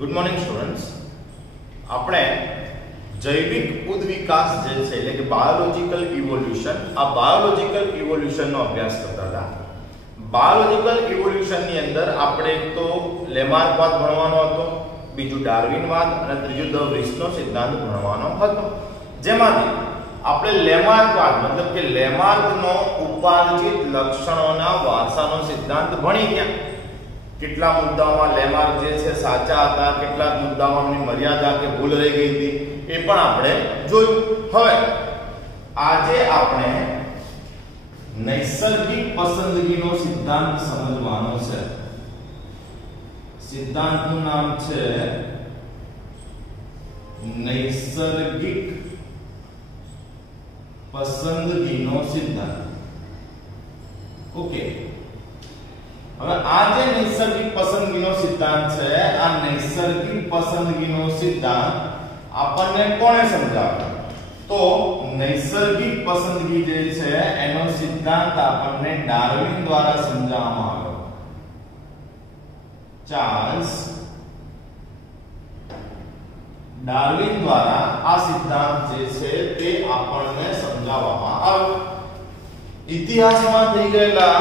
Good morning students. આપણે જૈવિક ઉદ્વિકાસ જે છે એટલે કે બાયોલોજિકલ ઇવોલ્યુશન, આ બાયોલોજિકલ ઇવોલ્યુશનનો અભ્યાસ કરતા હતા. બાયોલોજિકલ ઇવોલ્યુશનની અંદર આપણે એક તો લેમાર્કવાદ ભણવાનો હતો, બીજું ડાર્વિનવાદ અને ત્રીજું ધ વ્રિસનો સિદ્ધાંત ભણવાનો હતો. જેમાંથી આપણે લેમાર્કવાદ મતલબ કે લેમાર્કનો ઉપાર્જિત લક્ષણોના વારસાનો સિદ્ધાંત ભણી ગયા. કેટલા મુદ્દાઓમાં લેમાર્ક જે છે સાચા હતા, કેટલાક મુદ્દાઓમાં એમની મર્યાદા કે ભૂલ રહી ગઈ હતી, એ પણ આપણે જોયું. હવે આજે આપણે નૈસર્ગિક પસંદગીનો સિદ્ધાંત સમજવાનો છે. સિદ્ધાંતનું નામ છે નૈસર્ગિક પસંદગીનો સિદ્ધાંત. ઓકે, હવે આ જે નૈસર્ગિક પસંદગીનો સિદ્ધાંત છે, આ નૈસર્ગિક પસંદગીનો સિદ્ધાંત આપણને કોણે સમજાવ્યો? તો નૈસર્ગિક પસંદગી જે છે એનો સિદ્ધાંત આપણને ડાર્વિન દ્વારા સમજાવવામાં આવ્યો. ચાર્લ્સ ડાર્વિન દ્વારા આ સિદ્ધાંત જે છે તે આપણને સમજાવવામાં આવ્યો. ઇતિહાસમાં થઈ ગયેલા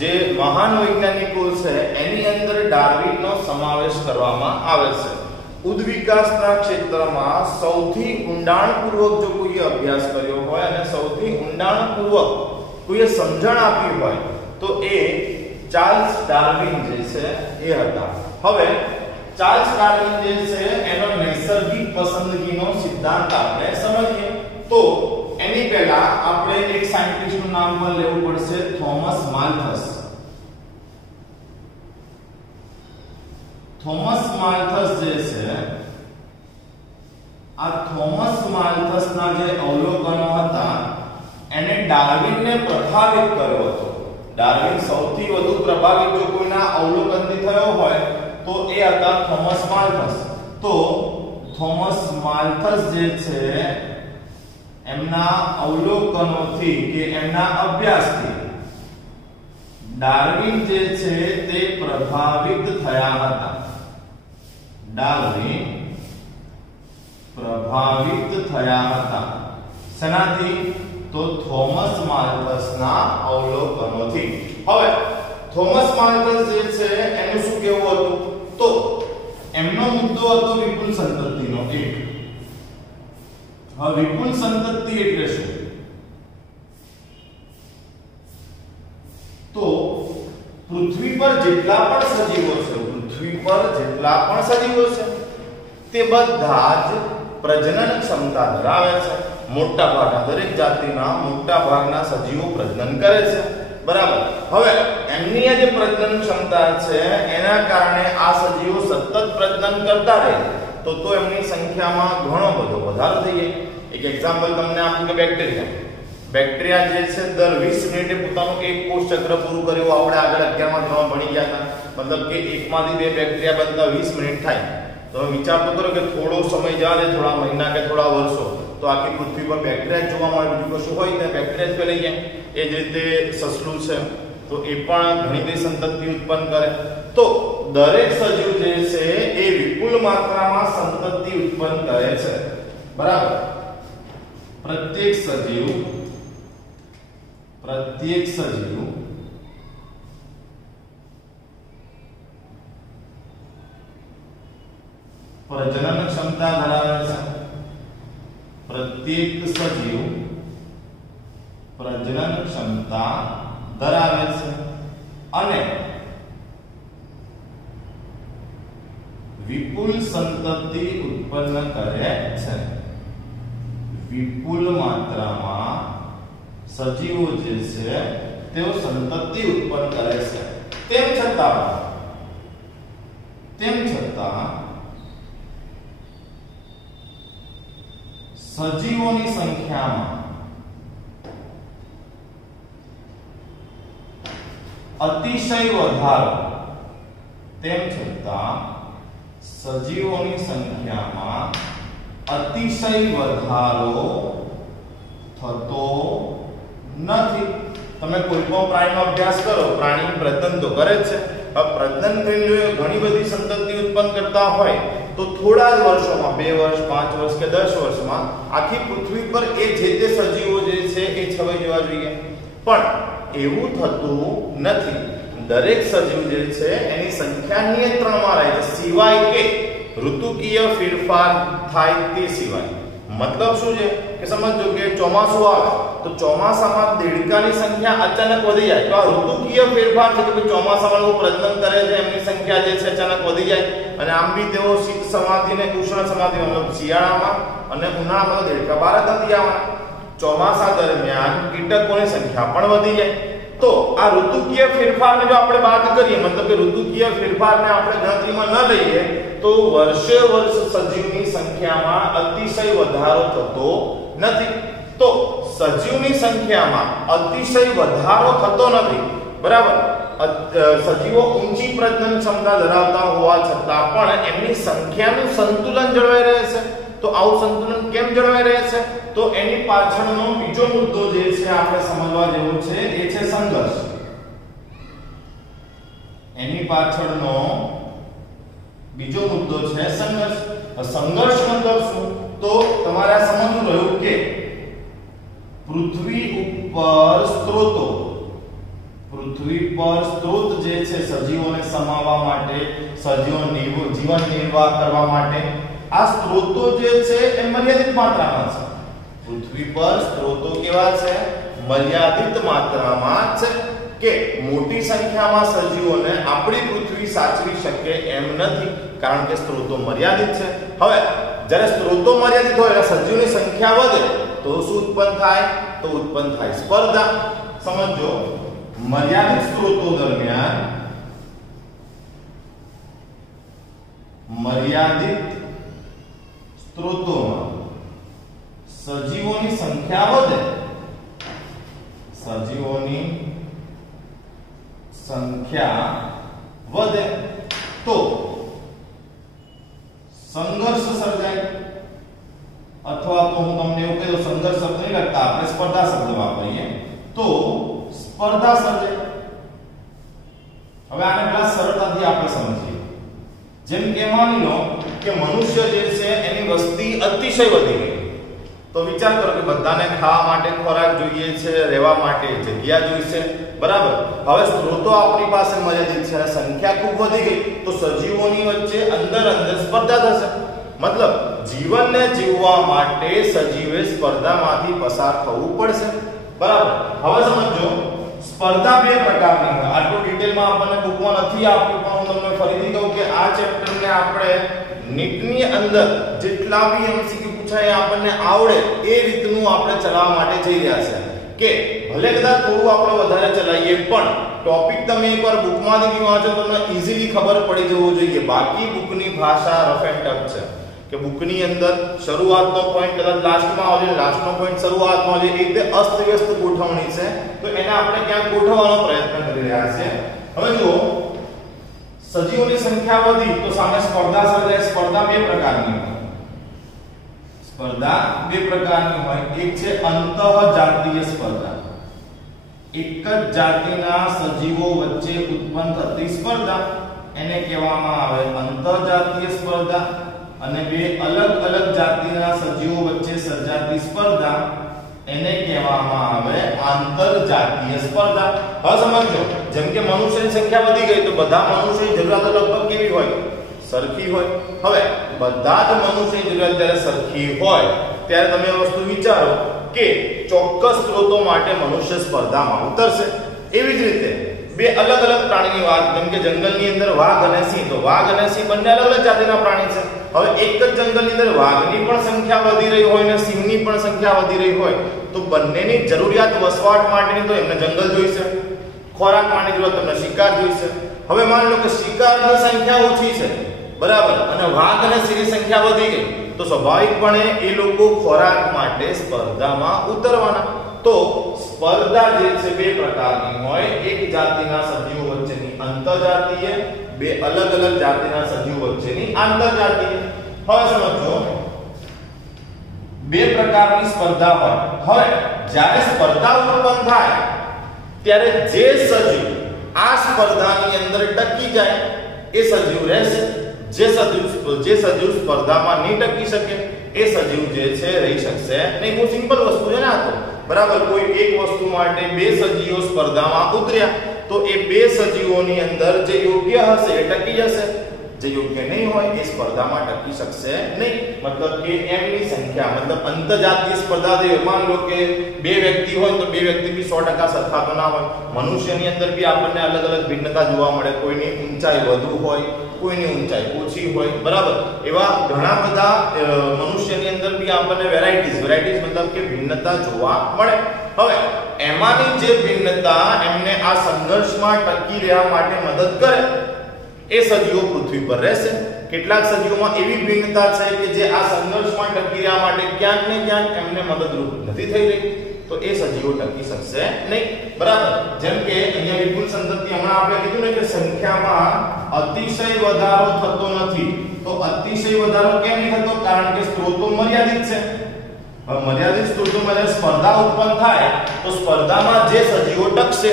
જે મહાન વૈજ્ઞાનિકો છે એની અંદર ડાર્વિનનો સમાવેશ કરવામાં આવે છે. ઉદ્વિકાસના ક્ષેત્રમાં સૌથી ઊંડાણપૂર્વક જો કોઈએ અભ્યાસ કર્યો હોય અને સૌથી ઊંડાણપૂર્વક કોઈએ સમજણ આપી હોય તો એ ચાર્લ્સ ડાર્વિન જે છે એ હતા. હવે ચાર્લ્સ ડાર્વિન જે છે એનો નૈસર્ગિક પસંદગીનો સિદ્ધાંત આપણે સમજીએ. તો એની પહેલા આપણે એક સાયન્ટિસ્ટનું નામ પણ લેવું પડશે, થોમસ માલ્થસ. થોમસ માલ્થસ જે છે, આ થોમસ માલ્થસના જે અવલોકનો હતા એને ડાર્વિનને પ્રભાવિત કર્યો હતો. ડાર્વિન સૌથી વધુ પ્રભાવિત જો કોઈના અવલોકનથી થયો હોય તો એ હતા થોમસ માલ્થસ. તો થોમસ માલ્થસ જે છે એમના અવલોકનોથી કે એમના અભ્યાસથી ડાર્વિન જે છે તે પ્રભાવિત થયા હતા. ડાર્વિન પ્રભાવિત થયા હતા. શેનાથી? તો થોમસ માલ્થસના અવલોકનોથી. હવે થોમસ માલ્થસ જે છે એનું શું કહેવું હતું? તો એમનો મુદ્દો હતો વિપુલ સંતતિનો. એક હવે વિપુલ સંતતિ એટલે શું? તો પૃથ્વી પર જેટલા પણ સજીવો છે, પૃથ્વી પર જેટલા પણ સજીવો છે તે બધા જ પ્રજનન ક્ષમતા ધરાવે છે. મોટા ભાગના દરેક જાતિના મોટા ભાગના સજીવો પ્રજનન કરે છે, બરાબર. હવે એમની આ જે પ્રજનન ક્ષમતા છે એના કારણે આ સજીવો સતત પ્રજનન કરતા રહે તો એમની સંખ્યામાં ઘણો બધો વધારો થઈ જાય. એક એક્ઝામ્પલ તમને આપું કે બેક્ટેરિયા જે છે દર 20 મિનિટે પોતાનું એક કોષ ચક્ર પૂરું કર્યું. આપણે આગળ 11માં ધોરણમાં ભણી ગયા હતા. મતલબ કે એકમાંથી બે બેક્ટેરિયા બનતા 20 મિનિટ થાય. તો વિચાર તો કરો કે થોડો સમય જાય, થોડા મહિના કે થોડા વર્ષો, તો આખી પૃથ્વી પર બેક્ટેરિયા જોવા મળે, બીજું કશું હોય ને બેક્ટેરિયા જ ફેલાઈ જાય. એ જ રીતે સસલું છે તો એ પણ ઘણી બધી સંતતિ ઉત્પન્ન કરે. તો દરેક સજીવ જે છે એ વિપુલ માત્રામાં સંતતિ ઉત્પન્ન કરે છે, બરાબર. પ્રત્યેક સજીવ પ્રજનન ક્ષમતા ધરાવે છે. પ્રત્યેક સજીવ પ્રજનન ક્ષમતા ધરાવે છે અને વિપુલ સંતતિ ઉત્પન્ન કરે છે. વિપુલ માત્રામાં સજીવો જે છે તેઓ સંતતિ ઉત્પન્ન કરે છે. તેમ છતાં સજીવોની સંખ્યામાં અતિશય વધારો, તેમ છતાં સજીવોની સંખ્યામાં અતિશય વધારો થતો નથી. તમે કોઈ પણ પ્રાણીનો અભ્યાસ કરો, પ્રાણી પ્રજનન તો કરે જ છે, अब प्रजनन केंद्रो घणी बधी संतति उत्पन्न करता होय तो थोड़ा ज वर्षों में 2 वर्ष 5 वर्ष के 10 वर्ष में आखी पृथ्वी पर ए जेते सजीवो जे छे ए छवाई जवा जोईए पण एवुं थतुं नथी दरेक सजीव जे छे एनी संख्या नियंत्रणमां रहे छे सिवाय के ऋतुकीय फेरफार थाय ते सिवाय मतलब શું છે કે સમજો કે ચોમાસું આવે તો ચોમાસામાં દેડકાની સંખ્યા અચાનક વધી જાય તો આ ઋતુકીય ફેરફાર છે કે ચોમાસામાં લોકો પ્રજનન કરે છે એમની સંખ્યા જે છે અચાનક વધી જાય અને આમ બી તેઓ શીત સમાધિ ને ઉષ્ણ સમાધિ મતલબ શિયાળામાં અને ઉનાળામાં દેડકા બહાર જ નથી આવવાના ચોમાસા દરમિયાન કીટકોની સંખ્યા પણ વધી જાય તો આ ઋતુકીય ફેરફારને જો આપણે વાત કરીએ મતલબ કે ઋતુકીય ફેરફારને આપણે ગણતરીમાં ન લઈએ તો વર્ષે વર્ષ સજીવની સંખ્યામાં અતિશય વધારો થતો નથી તો સજીવની સંખ્યામાં અતિશય વધારો થતો નથી બરાબર સજીવો ઊંચી પ્રજનન ક્ષમતા ધરાવતા હોવા છતાં પણ એમની સંખ્યાનું સંતુલન જળવાઈ રહે છે તો આવું સંતુલન કેમ જળવાઈ રહે છે તો એની પાછળનો બીજો મુદ્દો જે છે આપણે સમજવા જેવો છે એ છે સંઘર્ષ એની પાછળનો બીજો મુદ્દો છે સંઘર્ષ સંઘર્ષ મતલબ શું તો તમારે સમજવું રહ્યું કે પૃથ્વી પર સ્ત્રોત જે છે સજીવોને સમાવવા માટે સજીવોનું જીવન નિર્વાહ કરવા માટે આ સ્ત્રોતો જે છે એ મર્યાદિત માત્રામાં છે પૃથ્વી પર સ્ત્રોતો કેવા છે મર્યાદિત માત્રામાં છે કે મોટી સંખ્યામાં સજીવોને આપણી પૃથ્વી સાચવી શકે એમ નથી કારણ કે સ્ત્રોતો મર્યાદિત છે હવે જ્યારે સ્ત્રોતો મર્યાદિત હોય સજીવોની સંખ્યા વધે તો શું ઉત્પન્ન થાય તો ઉત્પન્ન થાય સ્પર્ધા સમજો મર્યાદિત સ્ત્રોતો દરમિયાન મર્યાદિત સ્ત્રોતોમાં સજીવોની સંખ્યા વધે તો સંઘર્ષ સર્જાય અથવા તો હું તમને એવું કહી દઉં સંઘર્ષ શબ્દ નહીં લખતા આપણે સ્પર્ધા શબ્દ વાપરીએ તો સ્પર્ધા સર્જાય હવે આને પહેલા સરળતાથી આપણે સમજીએ જેમ કે માની લો કે મનુષ્ય જે છે એની વસ્તી અતિશય વધી ગઈ તો વિચાર કરો કે બધાને ખાવા માટે ખોરાક જોઈએ છે રહેવા માટે જગ્યા જોઈશે બરાબર હવે સ્ત્રોતો આપણી પાસે મર્યાદિત છે સંખ્યા ખૂબ વધી ગઈ તો સજીવોની વચ્ચે અંદર સ્પર્ધા થશે મતલબ જીવનને જીવવા માટે સજીવે સ્પર્ધામાંથી પસાર થવું પડશે બરાબર હવે સમજો સ્પર્ધા બે પ્રકારની હોય આટલું ડિટેલમાં આપણને બુકમાં નથી આપ્યું પણ હું તમને ફરીથી કહું કે આ ચેપ્ટરને આપણે નીટની અંદર જેટલા બી એમસીક્યુ પૂછાય આપણને આવડે એ રીતનું આપણે ચલાવવા માટે જઈ રહ્યા છે કે ભલે કદાચ થોડું આપણે વધારે ચલાવીએ પણ ટોપિક તમે એકવાર બુકમાંથી વાંચો તો તમને ઈઝીલી ખબર પડી જવું જોઈએ બાકી બુકની ભાષા રફ એન્ડ ટફ છે કે બુકની અંદર શરૂઆતનો પોઈન્ટ કદાચ લાસ્ટમાં આવશે લાસ્ટનો પોઈન્ટ શરૂઆતમાં આવશે એ રીતે અસ્તવ્યસ્ત ગોઠવણી છે તો એને આપણે ક્યાંક ગોઠવવાનો પ્રયત્ન કરી રહ્યા છીએ હવે જુઓ સજીવોની સંખ્યા વધી તો સામે સ્પર્ધા સર્જાય સ્પર્ધા બે પ્રકારની હોય એક છે અંતઃજાતીય સ્પર્ધા એક જ જાતિના સજીવો વચ્ચે ઉત્પન્ન થતી સ્પર્ધા એને કહેવામાં આવે અંતઃજાતીય સ્પર્ધા અને બે અલગ અલગ જાતિના સજીવો વચ્ચે સર્જાતી સ્પર્ધા એને કહેવામાં આવે આંતરજાતીય સ્પર્ધા હવે સમજો જેમ કે મનુષ્યની સંખ્યા વધી ગઈ તો બધા મનુષ્યની જરૂરિયાતો લગભગ કેવી હોય સરખી હોય હવે બધા જ મનુષ્યની જરૂરિયાત જ્યારે સરખી હોય ત્યારે તમે એ વસ્તુ વિચારો કે ચોક્કસ સ્ત્રોતો માટે મનુષ્ય સ્પર્ધામાં ઉતરશે એવી જ રીતે બે અલગ અલગ પ્રાણીની વાત જેમ કે જંગલની અંદર વાઘ અને સિંહ તો વાઘ અને સિંહ બંને અલગ અલગ જાતિના પ્રાણી છે હવે એક જ જંગલની અંદર વાઘની પણ સંખ્યા વધી રહી હોય અને સિંહની પણ સંખ્યા વધી રહી હોય તો બંનેની જરૂરિયાત વસવાટ માટેની તો એમને જંગલ જોઈશે ખોરાક માટે જરૂરિયાત તમને શિકાર જોઈશે હવે માની લો કે શિકારની સંખ્યા ઓછી છે બરાબર અને વાઘ અને સિંહની સંખ્યા વધી ગઈ તો સ્વાભાવિકપણે એ લોકો ખોરાક માટે સ્પર્ધામાં ઉતરવાના તો સ્પર્ધા જે છે બે પ્રકારની હોય એક જાતિના સજીવો વચ્ચેની અંતરજાતીય બે અલગ અલગ જાતિના સજીવો વચ્ચેની આંતરજાતીય હવે સમજો બે પ્રકારની સ્પર્ધા હોય હવે જ્યારે સ્પર્ધા ઉત્પન્ન થાય ત્યારે જે સજીવ આ સ્પર્ધાની અંદર ટકી જાય એ સજીવ રહેશે. જે સજીવ સ્પર્ધામાં નહીં ટકી શકે એ સજીવ જે છે રહી શકશે નહીં. બહુ સિમ્પલ વસ્તુ છે ને આ તો. બરાબર, કોઈ એક વસ્તુ માટે બે સજીવો સ્પર્ધામાં ઉતર્યા તો એ બે સજીવોની અંદર જે યોગ્ય હશે એ ટકી જશે, જે યોગ્ય નહીં હોય એ સ્પર્ધામાં ટકી શકશે નહીં. મતલબ કે m ની સંખ્યા, મતલબ અંતરજાતીય સ્પર્ધા થઈ. માન લો કે બે વ્યક્તિ હોય તો બે વ્યક્તિ બી 100% સરખા તો ના હોય. મનુષ્યની અંદર બી આપણને અલગ અલગ ભિન્નતા જોવા મળે. કોઈની ઊંચાઈ વધુ હોય, કોઈની ઊંચાઈ ઓછી હોય. બરાબર, એવા ઘણા બધા મનુષ્યની અંદર બી આપણને વેરાયટીઝ મતલબ કે ભિન્નતા જોવા મળે. હવે એમાંની જે ભિન્નતા એમને આ સંઘર્ષમાં ટકી રહેવા માટે મદદ કરે એ સજીવો પૃથ્વી પર રહેશે. કેટલાક સજીવોમાં એવી ભિન્નતા છે કે જે આ સંઘર્ષમાં ટકી રહેવા માટે ક્યાંક ને ક્યાંક એમને મદદરૂપ નથી થઈ રહી, તો એ સજીવો ટકી શકશે નહીં. બરાબર, જેમ કે અહીંયા વિપુલ સંતતિ હમણાં આપણે કીધું ને કે સંખ્યામાં અતિશય વધારો થતો નથી. તો અતિશય વધારો કેમ નહીં થતો? કારણ કે સ્ત્રોતો મર્યાદિત છે. હવે મર્યાદિત સ્ત્રોતોમાં જે સ્પર્ધા ઉત્પન્ન થાય તો સ્પર્ધામાં જે સજીવો ટકશે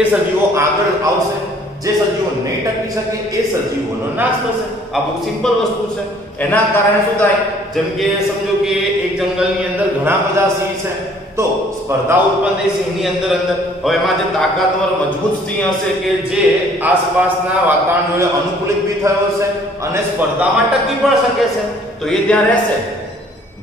એ સજીવો આગળ આવશે. જે સજીવો નહીં ટકી શકે એ સજીવોનો નાશ થશે. આ બહુ સિમ્પલ વસ્તુ છે. એના કારણે શું થાય? જેમ કે સમજો કે એક જંગલની અંદર ઘણા બધા સિંહ છે, તો સ્પર્ધા ઉત્પન્ન થઈ સિંહની અંદર. હવે એમાં જે તાકાતવર મજબૂત સિંહ હશે કે જે આસપાસના વાતાવરણ જોડે અનુકૂલિત બી થયો હશે અને સ્પર્ધામાં ટકી પણ શકે છે, તો એ ત્યાં રહેશે.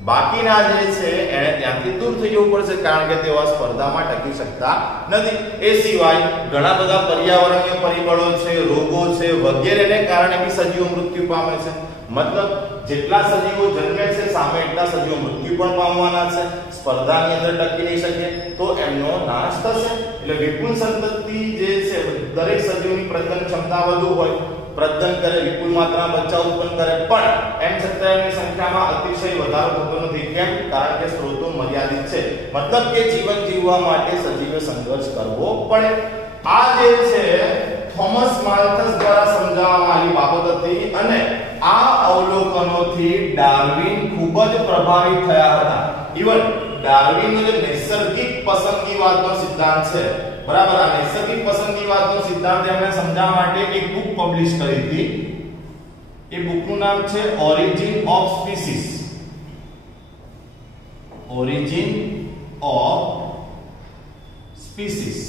બાકીના જે છે એને ત્યાંથી દૂર થઈ જવું પડશે, કારણ કે તેઓ સ્પર્ધામાં ટકી શકતા નથી. એ સિવાય ઘણા બધા પર્યાવરણીય પરિબળો છે, રોગો છે વગેરેને કારણે બી સજીવો મૃત્યુ પામે છે. મતલબ જેટલા સજીવો જન્મે છે સામે એટલા સજીવો મૃત્યુ પણ પામવાના છે. સ્પર્ધાની અંદર ટકી નહીં શકે તો એમનો નાશ થશે. એટલે વિપુલ સંતતિ જે છે, દરેક સજીવની પ્રજનન ક્ષમતા વધુ હોય, પ્રજનન કરે, વિપુલ માત્રામાં બચ્ચા ઉત્પન્ન કરે, પણ એમ છતાં એમની સંખ્યામાં અતિશય વધારો થતો નથી. કેમ? કારણ કે સ્ત્રોતો મર્યાદિત છે. મતલબ કે જીવન જીવવા માટે સજીવે સંઘર્ષ કરવો પડે. આ જે છે થોમસ માલ્થસ દ્વારા સમજાવવામાં આવેલી બાબત હતી અને આ અવલોકનોથી ડાર્વિન ખૂબ જ પ્રભાવિત થયા હતા. ઇવન ડાર્વિનનો જે નૈસર્ગિક પસંદગીવાદનો સિદ્ધાંત છે, બરાબર, આ નૈસર્ગિક પસંદગીવાદનો સિદ્ધાંત એમણે સમજાવવા માટે એક બુક પબ્લિશ કરી હતી. એ બુકનું નામ છે origin of species. Origin of species.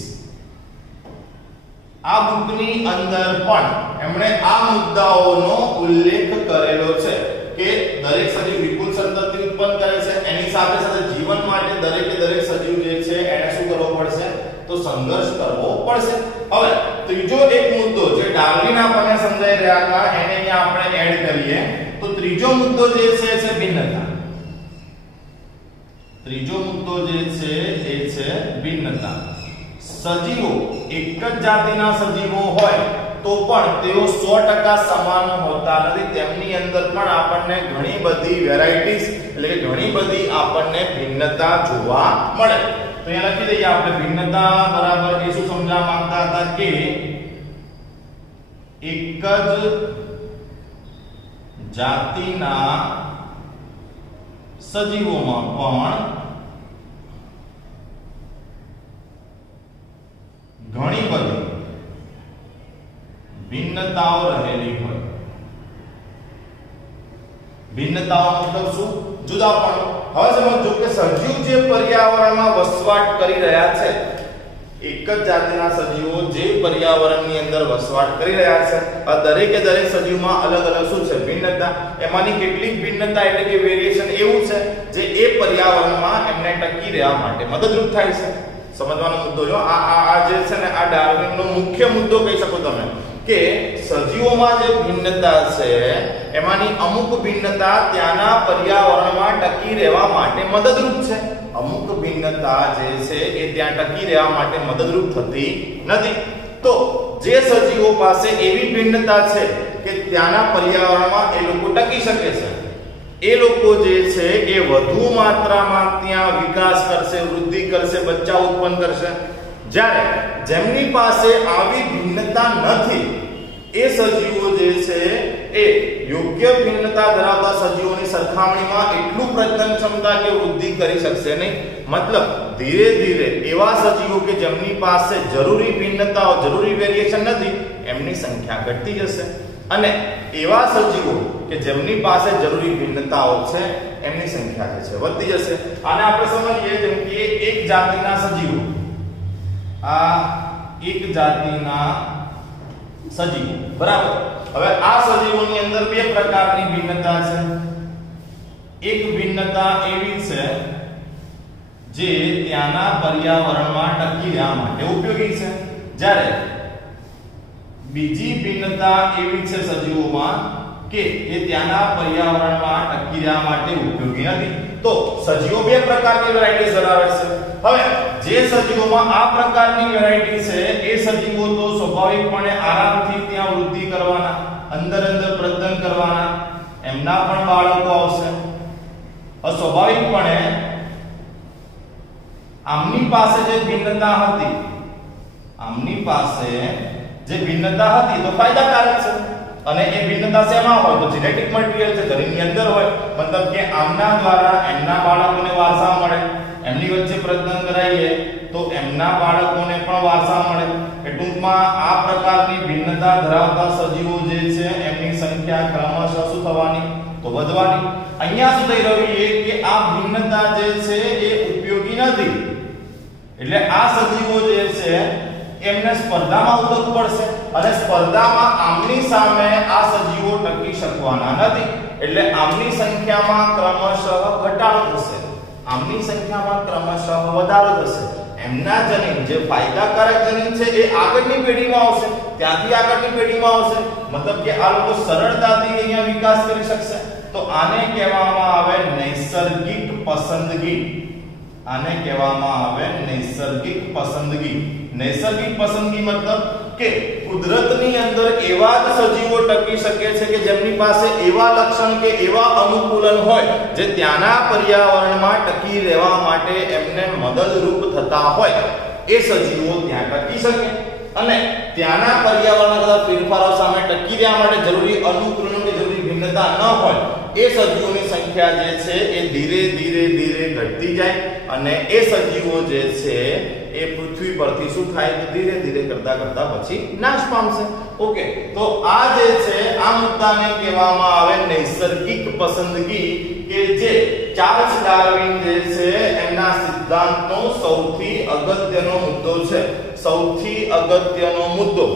આ બુકની અંદર પણ એમણે આ મુદ્દાઓનો ઉલ્લેખ કરેલો છે કે દરેક સજીવ વિપુલ સંતતિ ઉત્પન્ન કરે છે, એની સાથે સાથે જીવન માટે દરેક સજીવ જે છે એને શું કરવો પડશે? તો સંઘર્ષ કરવો પડશે. હવે ત્રીજો એક મુદ્દો જે ડાર્વિન આપણને સમજાઈ રહ્યા હતા એને અહીંયા આપણે એડ કરીએ તો ત્રીજો મુદ્દો જે છે ભિન્નતા. ત્રીજો મુદ્દો જે છે એ છે ભિન્નતા. સજીવો એક જ જાતિના સજીવો હોય તો પણ તેઓ 100% સમાન હોતા નથી. તેમની અંદર પણ આપણને ઘણી બધી વેરાયટીઝ એટલે કે ઘણી બધી આપણને ભિન્નતા જોવા મળે. તો અહીંયા લખી દઈએ આપણે ભિન્નતા બરાબર એ શું સમજાવવા માંગતા હતા કે એક જ જાતિના સજીવોમાં પણ ઘણી બધી ભિન્નતાઓ રહેલી હોય. ભિન્નતાઓ મતલબ શું? જુદાપણું. હવે સમજો કે સજીવ જે પર્યાવરણમાં વસવાટ કરી રહ્યા છે, એક જ જાતિના સજીવો જે પર્યાવરણની અંદર વસવાટ કરી રહ્યા છે, આ દરેક સજીવમાં અલગ અલગ શું છે? ભિન્નતા. એમાંની કેટલીક ભિન્નતા એટલે કે વેરિએશન એવું છે જે એ પર્યાવરણમાં એમને ટકી રહેવા માટે મદદરૂપ થાય છે. સમજવાનો મુદ્દો જો આ જે છે ને આ ડાર્વિનનો મુખ્ય મુદ્દો કહી શકો તમે કે સજીવોમાં જે ભિન્નતા છે એમાંની અમુક ભિન્નતા ત્યાંના પર્યાવરણમાં ટકી રહેવા માટે મદદરૂપ છે. અમુક ભિન્નતા જે છે એ ત્યાં ટકી રહેવા માટે મદદરૂપ થતી નથી. તો જે સજીવો પાસે એવી ભિન્નતા છે કે ત્યાંના પર્યાવરણમાં એ લોકો ટકી શકે છે, એ લોકો જે છે એ વધુ માત્રામાં ત્યાં વિકાસ કરશે, વૃદ્ધિ કરશે, બચ્ચા ઉત્પન્ન કરશે. જ્યારે જેમની પાસે આવી ભિન્નતા નથી એ સજીવો જે છે એ યોગ્ય ભિન્નતા ધરાવતા સજીવોની સરખામણીમાં એટલું પ્રજનન ક્ષમતા કે વૃદ્ધિ કરી શકશે નહીં. મતલબ ધીરે ધીરે એવા સજીવો કે જેમની પાસે જરૂરી ભિન્નતાઓ, જરૂરી વેરિએશન નથી, એમની સંખ્યા ઘટતી જશે અને એવા સજીવો કે જેમની પાસે જરૂરી ભિન્નતાઓ છે એમની સંખ્યા જે છે વધતી જશે. આને આપણે સમજીએ જેમ કે એક જાતિના સજીવો, આ એક જાતિના સજીવો, બરાબર. હવે આ સજીવોની અંદર બે પ્રકારની ભિન્નતા છે. એક ભિન્નતા એવી છે જે ત્યાંના પર્યાવરણમાં ટકી રહેવા માટે ઉપયોગી છે, જ્યારે બીજી ભિન્નતા એવી છે સજીવોમાં કે એ ત્યાંના પર્યાવરણમાં ટકી રહેવા માટે ઉપયોગી નથી. તો સજીવો બે પ્રકારની વેરાયટીઝ ધરાવે છે. હવે જે સજીવોમાં આ પ્રકારની વેરાયટી છે એ સજીવો તો સ્વાભાવિકપણે આરામથી ત્યાં વૃદ્ધિ કરવાના, અંદર પ્રજનન કરવાના, એમના પણ બાળકો આવશે. સ્વાભાવિકપણે આમની પાસે જે ભિન્નતા હતી, તો ફાયદાકારક છે. અને એ ભિન્નતા શેમાં હોય? તો જેનેટિક મટીરીયલ છે, શરીરની અંદર હોય. મતલબ કે આમના દ્વારા એમના બાળકોને વારસા મળે, એમની વચ્ચે પ્રજનન કરાઈએ તો એમના બાળકોને પણ વારસા મળે. એ ટૂંકમાં આ પ્રકારની ભિન્નતા ધરાવતા સજીવો જે છે એમની સંખ્યા ક્રમશઃ શું થવાની? તો વધવાની. અહીંયા શું થઈ રહ્યું છે કે આ ભિન્નતા જે છે એ ઉપયોગી નથી, એટલે આ સજીવો જે છે એમને સ્પર્ધામાં ઉતરવું પડશે અને સ્પર્ધામાં આમની સામે આ સજીવો ટકી શકવાના નથી, એટલે આમની સંખ્યામાં ક્રમશઃ ઘટાડો થશે, આમની સંખ્યામાં ક્રમશઃ વધારો થશે. એમના જનીન જે ફાયદાકારક જનીન છે એ આગળની પેઢીમાં આવશે, ત્યાંથી આગળની પેઢીમાં આવશે. મતલબ કે આ લોકો સરળતાથી અહીંયા વિકાસ કરી શકશે. તો આને કહેવામાં આવે નૈસર્ગિક પસંદગી. આને કહેવામાં આવે નૈસર્ગિક પસંદગી. નૈસર્ગિક પસંદગી મતલબ કે કુદરતની અંદર એવા જ સજીવો ટકી શકે છે કે જેમની પાસે એવા લક્ષણ કે એવા અનુકૂલન હોય જે ત્યાંના પર્યાવરણમાં ટકી રહેવા માટે એમને મદદરૂપ થતા હોય. એ સજીવો ત્યાં ટકી શકે અને ત્યાંના પર્યાવરણના ફેરફારો સામે ટકી રહેવા માટે જરૂરી અનુકૂલન કે જરૂરી ભિન્નતા ન હોય એ સજીવોની સંખ્યા જે છે એ ધીરે ધીરે ઘટતી જાય અને એ સજીવો જે છે એ પૃથ્વી પરથી શું થાય? તો ધીરે ધીરે કરતા પછી નાશ પામશે. ઓકે, તો આ જે છે આ મુદ્દાને કહેવામાં આવે નૈસર્ગિક પસંદગી, કે જે ચાર્લ્સ ડાર્વિન જે છે એમના સિદ્ધાંતનો સૌથી અગત્યનો મુદ્દો છે. સૌથી અગત્યનો મુદ્દો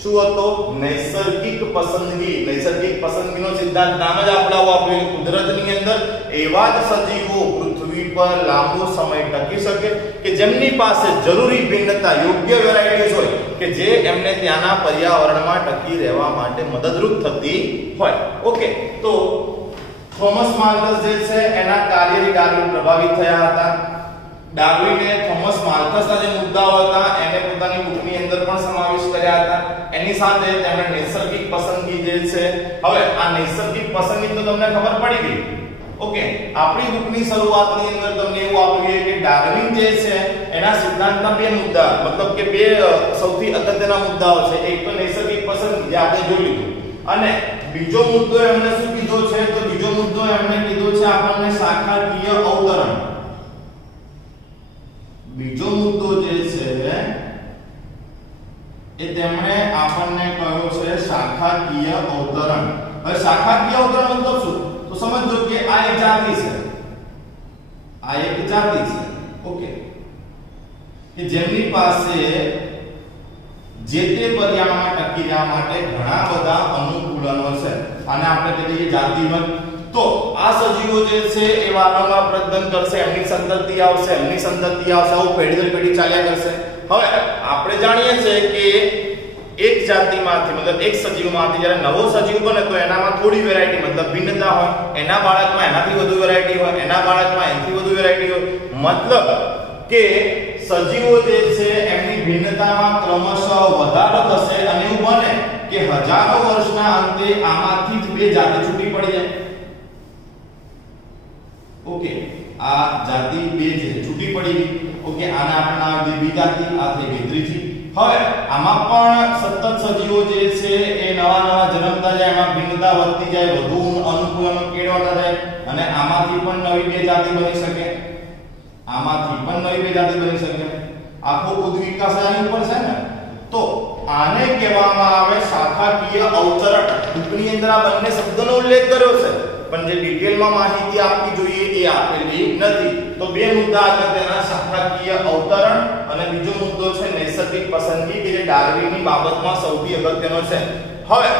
શું હતો? નૈસર્ગિક પસંદગી. નૈસર્ગિક પસંદગીનો સિદ્ધાંત નામ જ આપ્યું. કુદરતની અંદર એવા જ સજીવો પૃથ્વી પર લાંબો સમય ટકી શકે કે જેમની પાસે જરૂરી ભિન્નતા, યોગ્ય વેરાયટીઝ હોય કે જે એમને ત્યાંના પર્યાવરણમાં ટકી રહેવા માટે મદદરૂપ થતી હોય. ઓકે, તો થોમસ માલ્થસ જે છે એના કાર્યથી ડાર્વિન પ્રભાવિત થયા હતા. ડાર્વિને થોમસ માલ્થસના જે મુદ્દાઓ હતા એને પોતાની બુકની અંદર પણ સમાવેશ કર્યા હતા. એની સાથે તેમણે નૈસર્ગિક પસંદગી જે છે, હવે આ નૈસર્ગિક પસંદગી તો તમને ખબર પડી ગઈ. ઓકે, આપણી બુકની શરૂઆતની અંદર તમને એવું આપ્યું કે ડાર્વિન જે છે એના સિદ્ધાંતના બે મુદ્દા, મતલબ કે બે સૌથી અગત્યના મુદ્દાઓ છે. એક તો નૈસર્ગિક પસંદગી જે આપણે જોઈ લીધું, અને બીજો મુદ્દો એમણે શું કીધો છે? તો બીજો મુદ્દો એમણે કીધો છે આપણને શાખાકીય અવતરણ. બીજો મુદ્દો જે છે એ તેમણે આપણને કહ્યો છે શાખાકીય અવતરણ. હવે શાખાકીય અવતરણ મતલબ શું? તો સમજો કે આ એક જાતિ છે, આ એક જાતિ છે. ઓકે, કે જેમની પાસે જે તે પર્યાવરણમાં ટકી રહેવા માટે ઘણા બધા અનુકૂલનો છે, અને આપણે કહીએ જાતિવંત. તો આ સજીવો જે છે એ વારંવાર પ્રજનન કરશે, એમની સંતતિ આવશે, આવું પેઢી દર પેઢી ચાલ્યા કરશે. હવે આપણે જાણીએ છીએ કે એક જાતિમાંથી, મતલબ એક સજીવમાંથી જ્યારે નવો સજીવ બને તો એનામાં થોડી વેરાયટી, મતલબ ભિન્નતા હોય. એના બાળકમાં એનાથી વધુ વેરાયટી હોય, એના બાળકમાં એનાથી વધુ વેરાયટી હોય. મતલબ કે સજીવો જે છે એમની ભિન્નતામાં ક્રમશઃ વધારો થશે અને એવું બને કે હજારો વર્ષના અંતે આમાંથી જ બે જાતિ છૂટી પડી જાય. ઓકે, આ જાતિ બે છે છૂટી પડી ગઈ. ઓકે, આને આપણે નામ આપી બી જાતિ, આ થઈ ગઈ ત્રીજી. હવે આમાં પણ સતત સજીવો જે છે એ નવા જન્મતા જાય, એમાં ભિન્નતા વધતી જાય, વધુ અનુકૂલનો કેળવતા જાય અને આમાંથી પણ નવી બે જાતિ બની શકે, આમાંથી પણ નવી બે જાતિ બની શકે. આખો ઉદ્વિકાસ આની ઉપર છે ને, તો આને કહેવામાં આવે શાખાકીય અવતરણ. બુકની અંદર આ બંને શબ્દોનો ઉલ્લેખ કર્યો છે, પણ જે ડિટેલમાં માહિતી આપવી જોઈએ એ આપેલી નથી. તો બે મુદ્દા અગત્યના, શાખાકીય અવતરણ અને બીજો મુદ્દો છે નૈસર્ગિક પસંદગી, કે જે ડાર્વિનની બાબતમાં સૌથી અગત્યનો છે. હવે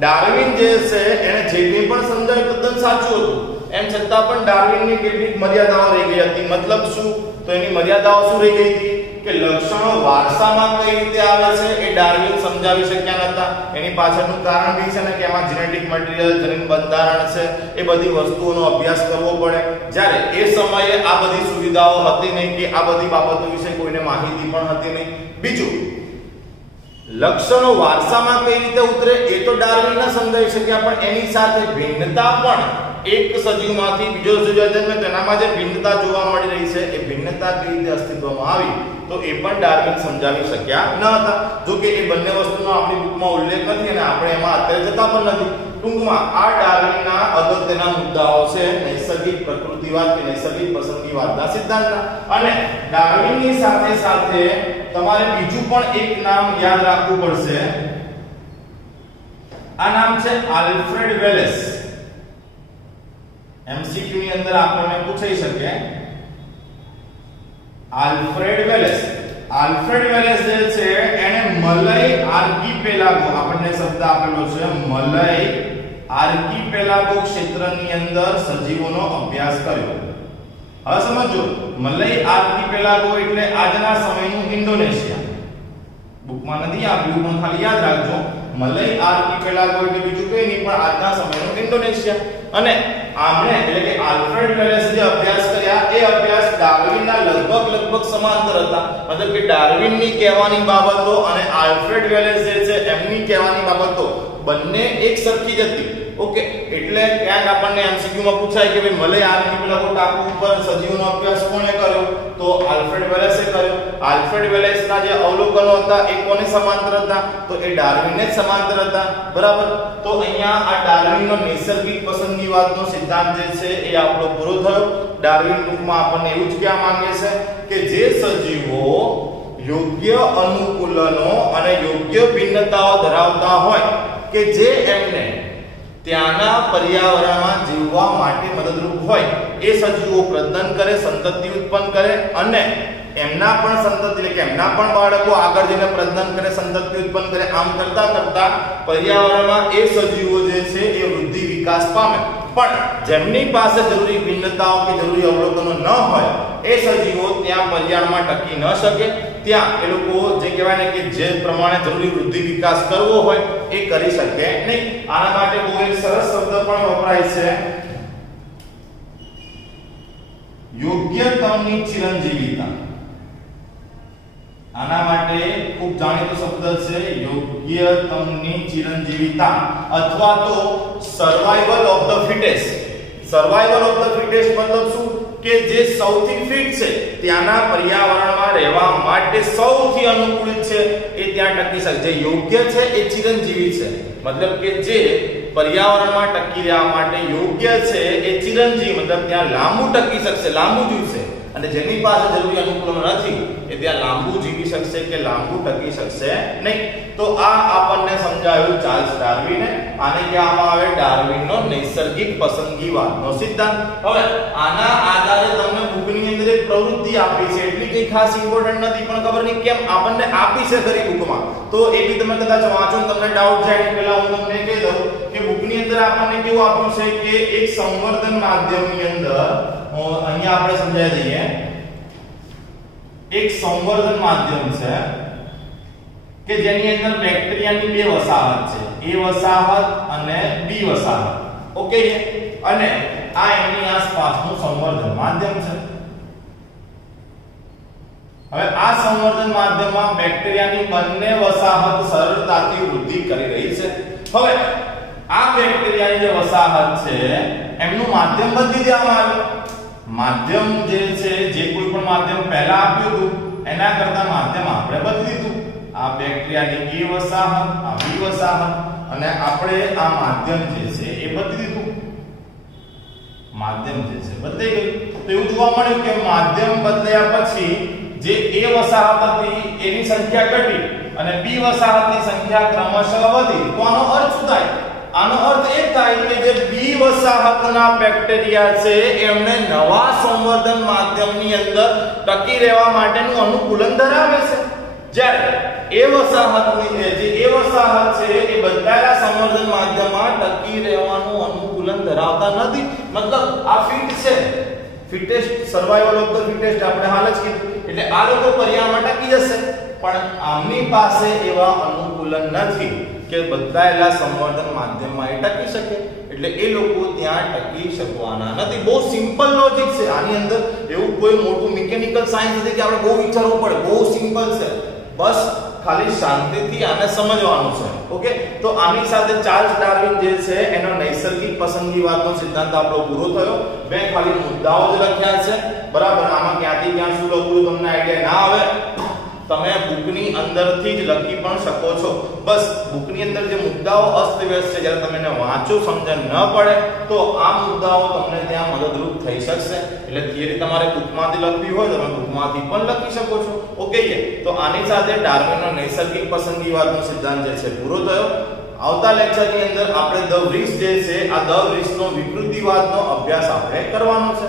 ડાર્વિન જે છે એને જે કંઈ પણ સમજાવ્યું તદ્દન સાચું હતું, એમ છતાં પણ ડાર્વિનની કેટલીક મર્યાદાઓ રહી ગઈ હતી. મતલબ શું? તો એની મર્યાદાઓ શું રહી ગઈ હતી કે લક્ષણો વારસામાં કઈ રીતે આવે છે એ ડાર્વિન સમજાવી શક્યા નતા. એની પાછળનું કારણ બી છે ને કે એમાં જેનેટિક મટીરીયલ, જનીન બંધારણ છે, એ બધી વસ્તુઓનો અભ્યાસ કરવો પડે. જ્યારે એ સમયે આ બધી સુવિધાઓ હતી નહીં, કે આ બધી બાબતો વિશે કોઈને માહિતી પણ હતી નહીં. બીજું, લક્ષણો વારસામાં કઈ રીતે ઉતરે એ તો ડાર્વિન ન સમજાવી શક્યા, પણ એની સાથે ભિન્નતા પણ એક સજીવમાંથી બીજો સજીવ જન્મે તેનામાં જે ભિન્નતા જોવા મળી રહી છે એ ભિન્નતા કઈ રીતે અસ્તિત્વમાં આવી તો એ પણ ડાર્વિન સમજાવી શક્યા ન હતા. જો કે એ બંને વસ્તુનો આપણી બુકમાં ઉલ્લેખ નથી અને આપણે એમાં અત્યારે જતા પણ નથી. ટૂંકમાં આ ડાર્વિનના અગત્યના મુદ્દાઓ છે નૈસર્ગિક પ્રકૃતિવાદ કે નૈસર્ગિક પસંદગીવાદના સિદ્ધાંત. અને ડાર્વિનની સાથે સાથે તમારે બીજું પણ એક નામ યાદ રાખવું પડશે. આ નામ છે આલ્ફ્રેડ વેલેસ. એમસીક્યુ ની અંદર આપણને પૂછાઈ શકે આલ્ફ્રેડ વેલેસ. આલ્ફ્રેડ વેલેસ જે છે એને મલય આર્કિપેલાગો, આપણને શબ્દ આપેલો છે મલય આર્કિપેલાગો ક્ષેત્રની અંદર સજીવોનો અભ્યાસ કર્યો. હવે સમજો, મલય આર્કિપેલાગો એટલે આજના સમયનું ઇન્ડોનેશિયા. બુકમાં નથી આપ્યું પણ ખાલી યાદ રાખજો, મલય આર્કિપેલાગો એટલે બીજું કંઈ નહીં પણ આજના સમયનું ઇન્ડોનેશિયા. અને આમણે એટલે કે આલ્ફ્રેડ વેલેસ જે અભ્યાસ કર્યા એ અભ્યાસ ડાર્વિનના લગભગ સમાંતર હતા. મતલબ કે ડાર્વિનની કહેવાની બાબતો અને આલ્ફ્રેડ વેલેસ જે છે એમની કહેવાની બાબતો બંને એક સરખી જ હતી. ઓકે, એટલે ક્યાંક આપણને એમસીક્યુ માં પૂછાય કે ભાઈ મલય આર્કિપેલાગો ટાપુ ઉપર સજીવનો અભ્યાસ કોણે કર્યો? તો આલ્ફ્રેડ વેલેસે કર્યો. આલ્ફ્રેડ વેલેસના જે અવલોકનો હતા એ કોને સમાંતર હતા? તો એ ડાર્વિનને જ સમાંતર હતા. બરાબર. તો અહીંયા આ ડાર્વિનનો નૈસર્ગિક પસંદગીવાદનો સિદ્ધાંત જે છે એ આપણો પૂરો થયો. ડાર્વિન ટૂંકમાં આપણને એવું જ કહેવા માંગે છે કે જે સજીવો યોગ્ય અનુકૂલનો અને યોગ્ય ભિન્નતાઓ ધરાવતા હોય કે જે એમને ત્યાંના પર્યાવરણમાં જીવવા માટે મદદરૂપ હોય એ સજીવો પ્રજનન કરે, સંતતિ ઉત્પન્ન કરે અને એમના પણ સંતતિ એટલે કે એમના પણ બાળકો આગળ જઈને પ્રજનન કરે, સંતતિ ઉત્પન્ન કરે. આમ કરતા કરતા પર્યાવરણમાં એ સજીવો જે છે એ વૃદ્ધિ વિકાસ પામે. પણ જેમની પાસે જરૂરી ભિન્નતાઓ કે જરૂરી અવલોકનો ન હોય એ સજીવો ત્યાં પર્યાવરણમાં ટકી ન શકે. ત્યાં એ લોકો જે કહેવાય ને કે જે પ્રમાણે જરૂરી વૃદ્ધિ વિકાસ કરવો હોય એ કરી શકે નહીં. આના માટે બહુ એક સરસ શબ્દ પણ વપરાય છે, યોગ્યતમની ચિરંજીવિતા. આના માટે ખૂબ જાણીતો શબ્દ છે યોગ્યતમની ચિરંજીવિતા અથવા તો survival of the fittest. Survival of the fittest મતલબ શું? કે જે સૌથી ફિટ છે, ત્યાંના પર્યાવરણમાં રહેવા માટે સૌથી અનુકૂળ છે એ ત્યાં ટકી શકે. જે યોગ્ય છે એ ચિરંજીવી છે. મતલબ કે જે પર્યાવરણમાં ટકી રહેવા માટે યોગ્ય છે એ ચિરંજીવી, મતલબ ત્યાં લાંબુ ટકી શકશે, લાંબુ જીવશે. અને જેની પાસે જરૂરી અનુકૂલન નથી એ ત્યાં લાંબુ જીવી શકશે કે લાંબુ ટકી શકશે નહીં. તો આ આપણને સમજાવ્યું ચાર્લ્સ ડાર્વિને. આને કહેવામાં આવે ડાર્વિનનો નૈસર્ગિક પસંદગીવાદનો સિદ્ધાંત. હવે આના આધારે તમને બુકની અંદર એક પ્રવૃત્તિ આપી છે, એટલી કઈ ખાસ ઇમ્પોર્ટન્ટ નથી પણ ખબર નહીં કેમ આપણને આપી છે ખરી બુકમાં. તો એ બી તમે કદાચ વાંચો ને તમને ડાઉટ જાય પહેલા હું તમને કહી દઉં કે બુકની અંદર આપણને કેવું આપ્યું છે કે એક સંવર્ધન માધ્યમની અંદર અહીંયા આપણે સમજાવી દઈએ, એક સંવર્ધન માધ્યમ છે કે જેની અંદર બેક્ટેરિયાની બે વસાહત છે, એ વસાહત અને બી વસાહત. ઓકે, અને આ એની આસપાસનું સંવર્ધન માધ્યમ છે. હવે આ સંવર્ધન માધ્યમમાં બેક્ટેરિયાની બંને વસાહત સરળતાથી વૃદ્ધિ કરી રહી છે. હવે આ બેક્ટેરિયાની જે વસાહત છે એમનું માધ્યમ બદલી દેવામાં આવ્યું. માધ્યમ જે છે, જે કોઈ પણ માધ્યમ પહેલા આપ્યું હતું એના કરતા માધ્યમ આપણે બદલી દીધું. આ બેક્ટેરિયાની A વસાહત, આ B વસાહત, અને આપણે આ માધ્યમ જે છે એ બદલી દીધું. માધ્યમ જે છે બદલાઈ ગયું. તો એવું જોવા મળ્યું કે માધ્યમ બદલ્યા પછી જે A વસાહત હતી એની સંખ્યા ઘટી અને B વસાહતની સંખ્યા ક્રમશઃ વધી. તો આનો અર્થ શું થાય? આનો અર્થ એ થાય કે જે B વસાહતના બેક્ટેરિયા છે એમને નવા સંવર્ધન માધ્યમની અંદર ટકી રહેવા માટેનું અનુકૂલન ધરાવે છે. જ્યારે A વસાહતની જે A વસાહત છે એ બદલાયેલા સંવર્ધન માધ્યમમાં ટકી રહેવાનું અનુકૂલન ધરાવતા નથી. મતલબ આ ફિટ છે, fittest, survival of the fittest આપણે હાલ જ કીધું. એટલે આ લોકો પર્યાવરણમાં ટકી જશે, પણ આમની પાસે એવા અનુકૂલન નથી કે બદલાયેલા સંવર્ધન માધ્યમમાં એ ટકી શકે. એટલે એ લોકો ત્યાં ટકી શકવાના નથી. બહુ સિમ્પલ લોજિક છે આની અંદર. એવું કોઈ મોટું મિકેનિકલ સાયન્સ નથી કે આપણે બહુ વિચારવું પડે. બહુ સિમ્પલ છે. બસ ખાલી શાંતિથી આને સમજવાનું છે. ઓકે, તો આની સાથે ચાર્લ્સ ડાર્વિન જે છે એનો નૈસર્ગિક પસંદગીવાદનો સિદ્ધાંત આપણો પૂરો થયો. મેં ખાલી મુદ્દાઓ જ લખ્યા છે. બરાબર, આમાં ક્યાંથી ક્યાં શું લખવું તમને આઈડિયા ના આવે તમે બુકની અંદરથી જ લખી પણ શકો છો. બસ બુકની અંદર જે મુદ્દાઓ અસ્તવ્યસ્ત છે જ્યારે તમે એને વાંચો, સમજણ ન પડે તો આ મુદ્દાઓ તમને ત્યાં મદદરૂપ થઈ શકશે. એટલે થિયરી તમારે બુકમાંથી લખવી હોય તો તમે બુકમાંથી પણ લખી શકો છો. ઓકે, તો આની સાથે ડાર્વિનનો નૈસર્ગિક પસંદગીવાદનો સિદ્ધાંત જે છે પૂરો થયો. આવતા લેક્ચરની અંદર આપણે ધ વ્રીસ જે છે આ ધ વ્રીસનો વિકૃતિવાદનો અભ્યાસ આપણે કરવાનો છે.